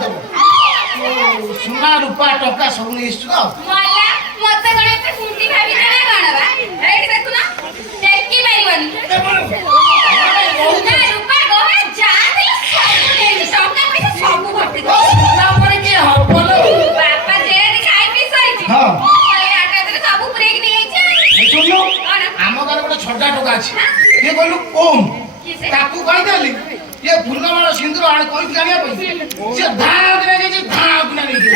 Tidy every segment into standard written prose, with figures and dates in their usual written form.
ଦେବ ସୁନା ରୂପା ଟଙ୍କା ସବୁ ନେଇଛୁ ତ ମଲା ମତେ କଣ ଏତେ କୁଣ୍ଟି ଭାବି ଦେଲା କଣ ବା ଏଇଠି ଦେଖୁନ ଟେକି ପାରିବନି ସୁନା ରୂପା ଗହଣା ଯାହା ଦେଲେ ସବୁ ନେଇଛୁ ଟଙ୍କା ପଇସା ସବୁ ଭର୍ତ୍ତି କରିଛୁ ସୁନା ପରେ କିଏ ହବ ଲୋ ବାପା ଯେହେତୁ ଖାଇ ପିଇ ଶୋଇଛି ହଁ ଏଇ ଆଟାରେ ସବୁ ପୁରେଇକି ନେଇଯାଇଛି ଶୁଣୁ କଣ ଆମ ଘରେ ଗୋଟେ ଛୋଟା ଟୋକା ଅଛି ଇଏ କହିଲୁ ଓମ୍ ତାକୁ କହିଦେଲି ଇଏ ଫୁଲମାଳ ସିନ୍ଦୁର ଆଣି କହିଥିଲି ଆଣିବା ପାଇଁ ସିଏ ଧାଁ ଦିନ ଯାଇଛି ଧାଁ କିନା ନେଇଛି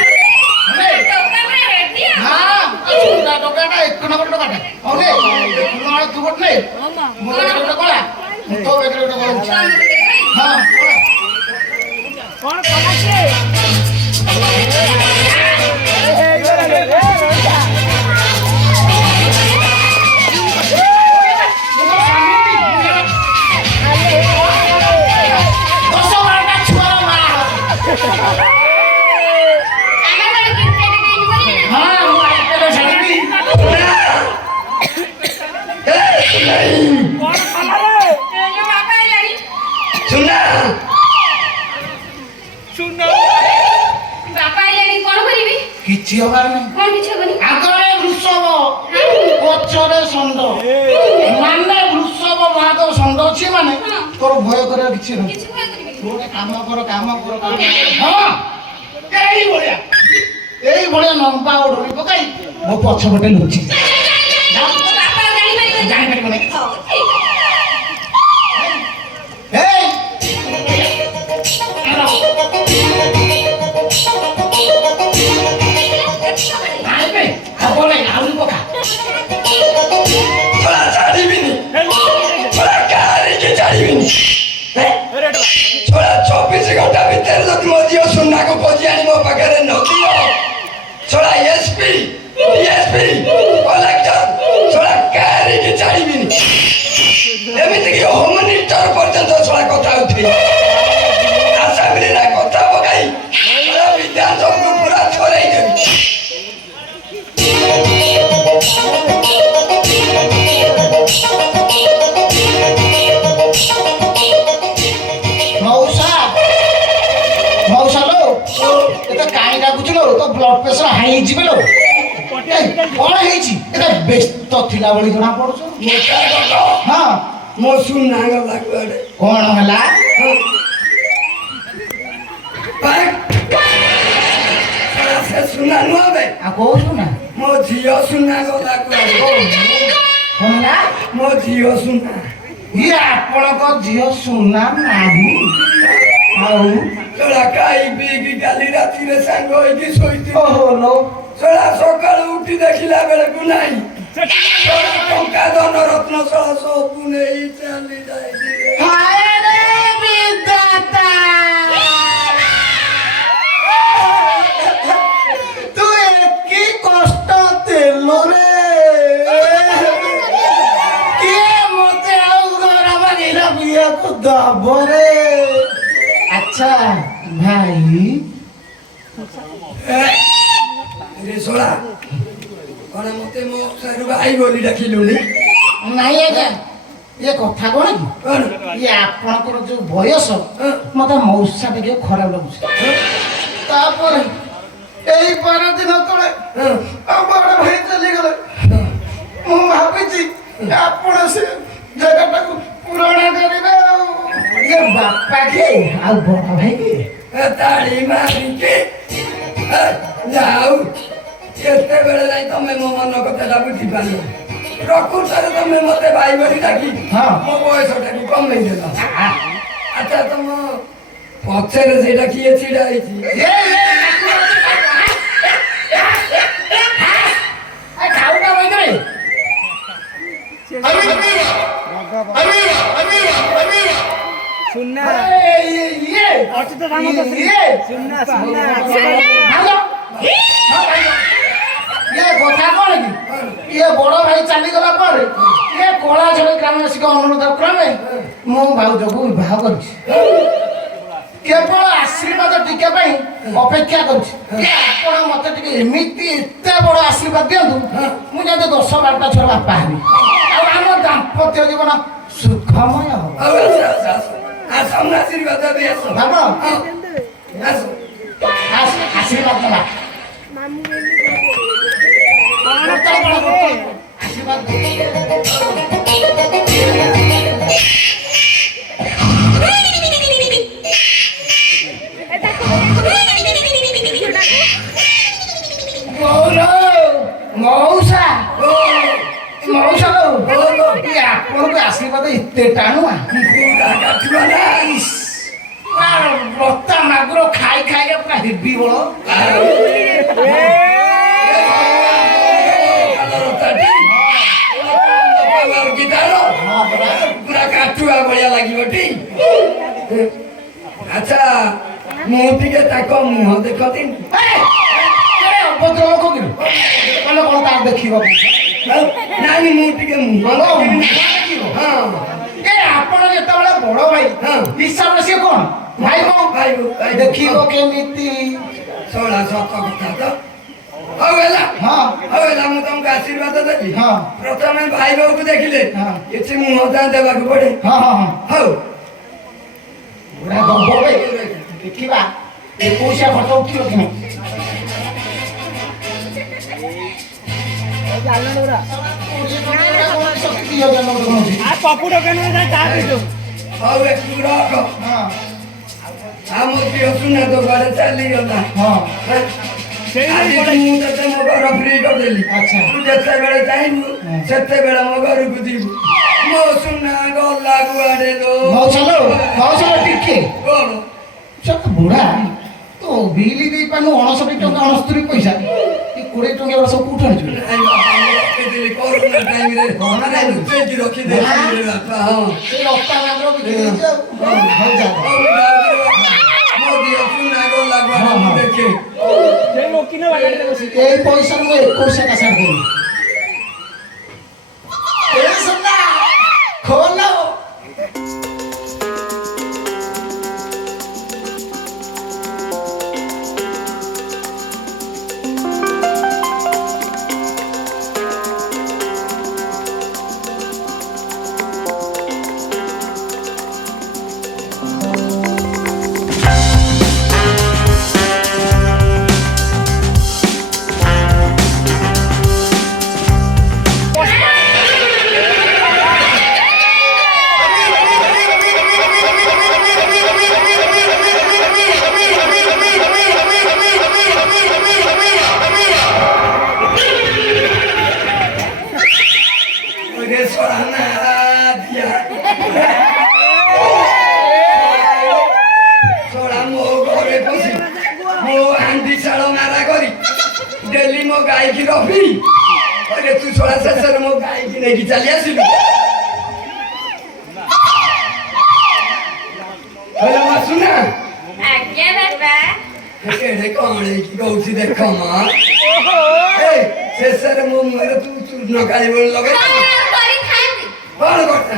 ଟଙ୍କା ପୁରା ରେଡି ହଁ ଛୋଟା ଟୋକାଟା ଏକ ନମ୍ବର ଟୋକାଟା ହଉନେ ଫୁଲମାଳ ତୁ ଗୋଟେ ନେ ମୋ ବେଗରେ ଗୋଟେ କଳା ତୋ ବେଗରେ ଗୋଟେ କଳା ଅଛି ହଁ କଣ କଲାଛେ କିଛି ହବାର ନାହିଁ ଆଗରେ ବୃଷଭ ପଛରେ ଷଣ୍ଢ ମାନେ ବୃଷଭ ମହାଦେବ ଷଣ୍ଢ ଅଛି ମାନେ ତୋର ଭୟ କରିବା କିଛି ନାହିଁ ତୁ ଗୋଟେ କାମ କର ହଁ ଏଇଭଳିଆ ଲମ୍ବା ଓଢଣି ପକାଇ ମୋ ପଛପଟେ ଲୁଚି ଜାଣିପାରିବ ନାହିଁ ଆହୁରି ପକା ଛାଡ଼ିବିନି ଛାଡ଼ିବିନି 24 ଘଣ୍ଟା ଭିତରେ ଯଦି ମୋ ଝିଅ ସୁନାକୁ ଖୋଜି ଆଣି ମୋ ପାଖରେ ନଦିଅ ଛଡ଼ା ଏସପି ଡିଏସପି କଲେକ୍ଟର ଛଡ଼ା କାହାରିକି ଛାଡ଼ିବିନି ଏମିତିକି ହୋମ ମିନିଷ୍ଟର ପର୍ଯ୍ୟନ୍ତ ଛଡ଼ା କଥା ଉଠେଇ ଆସାମରେ କଥା ପକାଇ ବିଧାନସଭାକୁ ପୁରା ଛଡ଼େଇ ଦେବି କାହିଁ ଡାକୁଛୁ ଲୋ ତୋ ବ୍ଲଡ ପ୍ରେସର ହାଇ ହେଇଯିବେ ଲୋ କଣ ହେଇଛି ଏଟା ବ୍ୟସ୍ତ ଥିଲା ଭଳି ଜଣା ପଡୁଛୁ ହଁ ମୋ ସୁନା ଗଲା କୁଆଡେ କଣ ହେଲା ସେ ସୁନା ନୁହଁ ବେ ଆଉ କହୁଛୁ ନା ମୋ ଝିଅ ସୁନା ଗଲା କୁଆଡେ କଣ ହେଲା ମୋ ଝିଅ ସୁନା ଇଏ ଆପଣଙ୍କ ଝିଅ ସୁନା ନାହିଁ ଆଉ ଛଡ଼ା ଖାଇ ପିଇକି କାଲି ରାତିରେ ସାଙ୍ଗ ହେଇକି ଶୋଇଥିବ ଓହୋ ଲୋ ଛଡ଼ା ସକାଳୁ ଉଠି ଦେଖିଲା ବେଳକୁ ନାହିଁ ଟଙ୍କା ଧନ ରତ୍ନ ସହ ସବୁ ନେଇ ଚାଲି ଯାଇଛି ହାୟ ରେ ବିଧାତା ତୁ କି କଷ୍ଟ ଦେଲୁ ରେ କିଏ ମତେ ଆଉ ଘର ବାଗିର ବିୟାକୁ ଦବ ରେ ଆଚ୍ଛା ଭାଇ ରେ ଶଳା କଣ ମତେ ମୋ ସାରୁ ଭାଇ ବୋଲି ଡାକିଲୁଣି ନାଇଁ ଆଜ୍ଞା ଇଏ କଥା କଣ କି କଣ ଇଏ ଆପଣଙ୍କର ଯୋଉ ବୟସ ମତେ ମଉସା ଟିକେ ଖରାପ ଲାଗୁଛି ତାପରେ ଏଇ 12 ଦିନ ତଳେ ଆଉ ବଡ ଭାଇ ଚାଲିଗଲେ ମୁଁ ଭାବିଛି ଆପଣ ସେ ଜାଗାଟାକୁ ପୂରଣ କରିବେ ଆଉ ଇଏ ବାପା କିଏ ଆଉ ବଡ ଭାଇ କିଏ ତାଳି ମାରିକି ଯାଉ କେତେବେଳେ ଯାଇ ତମେ ମୋ ମନ କଥାଟା ବୁଝିପାରିଲ ପ୍ରକୃତରେ ତମେ ମତେ ଭାଇ ବୋଲି ଡାକି ମୋ ବୟସଟାକୁ କମେଇ ଦେଲ ଆଚ୍ଛା ତମ ପଛରେ ସେଇଟା କିଏ ଛିଡା ହେଇଛି सुन्ना ये ଅଚ୍ୟୁତ ଧାମ ସୁନ୍ନା ସୁନ୍ନା ये কথা কଣ କି ଇଏ ବଡ ଭାଇ ଚାଲିଗଲା ପରେ ଇଏ କଳା ଝଡି ଗ୍ରାମବାସୀଙ୍କ ଅନୁରୋଧ କ୍ରମେ ମୁଁ ଭାଉଜକୁ ବିବାହ କରିଛି କେବଳ ଆଶୀର୍ବାଦ ଟିକେ ପାଇଁ ଅପେକ୍ଷା କରୁଛି ଆପଣ ମତେ ଟିକେ ଏମିତି ଏତେ ବଡ ଆଶୀର୍ବାଦ ଦିଅନ୍ତୁ ମୁଁ ଯଦି 10-12ଟା ଛୁଆ ବାପା ହେବି ଆଉ ଆମ ଦାମ୍ପତ୍ୟ ଜୀବନ ସୁଖମୟ ହବ ଆଶ୍ରୀବାଦ ଭାବ ଆଶୀର୍ବାଦ ଦେବା ଆଶୀର୍ବାଦ ମଉସା ମଉସା ଆପଣଙ୍କୁ ଆଶୀର୍ବାଦ ଏତେ ଟାଣୁଆ ରକ୍ତା ମାଗୁର ଖାଇ ଖାଇକା ପୁରା ହେବି ବଳ ପୁରା କାଠୁଆ ଭଳିଆ ଲାଗିବ ଟି ଆଚ୍ଛା ମୁଁ ଟିକେ ତାଙ୍କ ମୁହଁ ଦେଖନ୍ତି ଅଭଦ୍ର ଲୋକ କିରେ କଣ ତାର ଦେଖିବ ନାଇଁ ମୁଁ ଟିକେ ମୁହଁ ଦେଖିବ ହଁ ଏ ଆପଣ ଯେତେବେଳେ ବଡ ଭାଇ ହିସାବରେ ସିଏ କଣ ଭାଇ କଣ ଭାଇ ଦେଖିବ କେମିତି ଶଳା ସତ କଥା ତ ହଉ ହେଲା ହଁ ହଉ ହେଲା ମୁଁ ତମକୁ ଆଶୀର୍ବାଦ ଦେବି ହଁ ପ୍ରଥମେ ଭାଇ ବୋଉକୁ ଦେଖିଲେ ହଁ କିଛି ମୁହଁ ତା ଦେବାକୁ ପଡେ ହଁ ହଁ ହଁ ହଉ ପୁରା ଦବ ଭାଇ ଦେଖିବା ଏ ପଇସା ଖର୍ଚ୍ଚ ଉଠିବ କି ନାହିଁ ପପୁ ଦୋକାନରେ ଚା ପିଇଛୁ ହଉ একটু ରଖ ଆମ ଝିଅ ସୁନା ତ ଘରେ ଚାଲିଗଲା ଆଜି ମୁଁ ତତେ ମୋ ଘର ଫ୍ରି କରିଦେଲି ଆଚ୍ଛା। ତୁ ଯେତେବେଳେ ଚାହିଁବୁ ସେତେବେଳେ ମୋ ଘରକୁ ଯିବୁ ମୋ ସୁନା ଗଲା କୁଆଡେ ଲୋ ମଉସା ଟିକେ କଣ ବୁଢା ତ ବିଲ ଦେଇପାରୁନୁ 69 ଟଙ୍କା 69 ପଇସା ଏ 20 ଟଙ୍କା ସବୁ କୋଉଠୁ ଆଣିଛୁ ରଖିଦେଲି କରୋନା ଟାଇମରେ ମାନେ ଲୁଚେଇକି ରଖିଦେଲି ବାପା ହଁ ସେ ରକ୍ତା ମାତ୍ର ବିକି ଦେଇଛ ମୋ ଝିଅ ସୁନା ଗଲା କୁଆଡେ ଦେଖେ ସେଇ ମୋକିନ ବାଗାନରେ ବସି এই পয়সা মু 21 টাকা ছাড় দেবি এ সোনা খোলো डेली मो गाय की रफी अरे तू थोड़ा सा सर मो गाय की नहीं की चली आसिलु हेलो मा सुना आज्ञा बाबा केड़े कोणे की कहउची देख मा ए से सर मो मेरे तू न काली बोल लगे करी थांदी बाल करता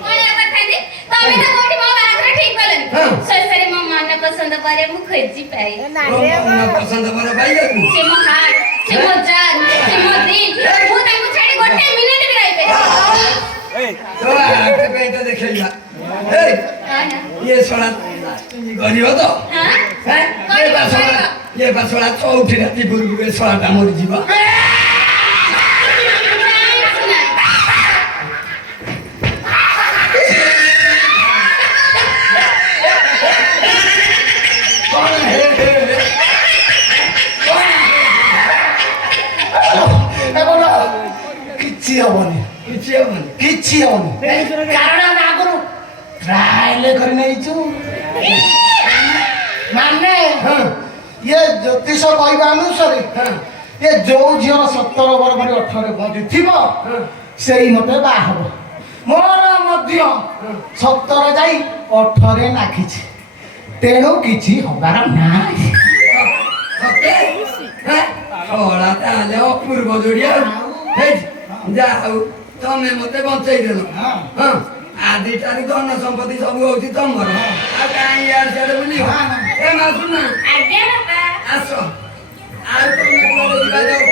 कोण आवर थांदी तमे तो कोठी मो बागर ठीक बोलन ससरे मो मन पसंद करे मु खोजी पाई ना पसंद पर भाई तू से मो हाथ से मो जान से मो दिल मु ताको छाडी गोटे मिनिट भी रहि पे तो आके पे तो देखेला ए ये सोना गरीब तो हां ये बासोला चौथी राती पूर्व सोलाटा मरि जीवा କିଛି ହବନି କାରଣ ଆମେ ଆଗରୁ ଟ୍ରାଏଲ କରି ନେଇଛୁ ମାନେ ଇଏ ଜ୍ୟୋତିଷ କହିବା ଅନୁସାରେ ଏ ଯୋଉ ଝିଅର 17 ବର୍ଷ 18 ପହଞ୍ଚିଥିବ ସେଇ ମତେ ବାହା ହବ ମୋର ମଧ୍ୟ 17 ଯାଇ 18 ନାଖିଛି ତେଣୁ କିଛି ହବାର ନାହିଁ ଓଳା ତାହେଲେ ଅପୂର୍ବ ଯୋଡ଼ିଆ ଯା ହଉ ତମେ ମତେ ବଞ୍ଚେଇ ଦେଲ ଆଦିଠାରୁ ଧନ ସମ୍ପତ୍ତି ସବୁ ହଉଛି ତମର ଆଉ କାହିଁ ଇଆଡେ ସିଆଡେ ବୁଲିବ ଏ ମାସୁନା ଆଜ୍ଞା ବାପା ଆସ ଆଉ ତମେ କୁଆଡେ ଯିବା ଯାଉ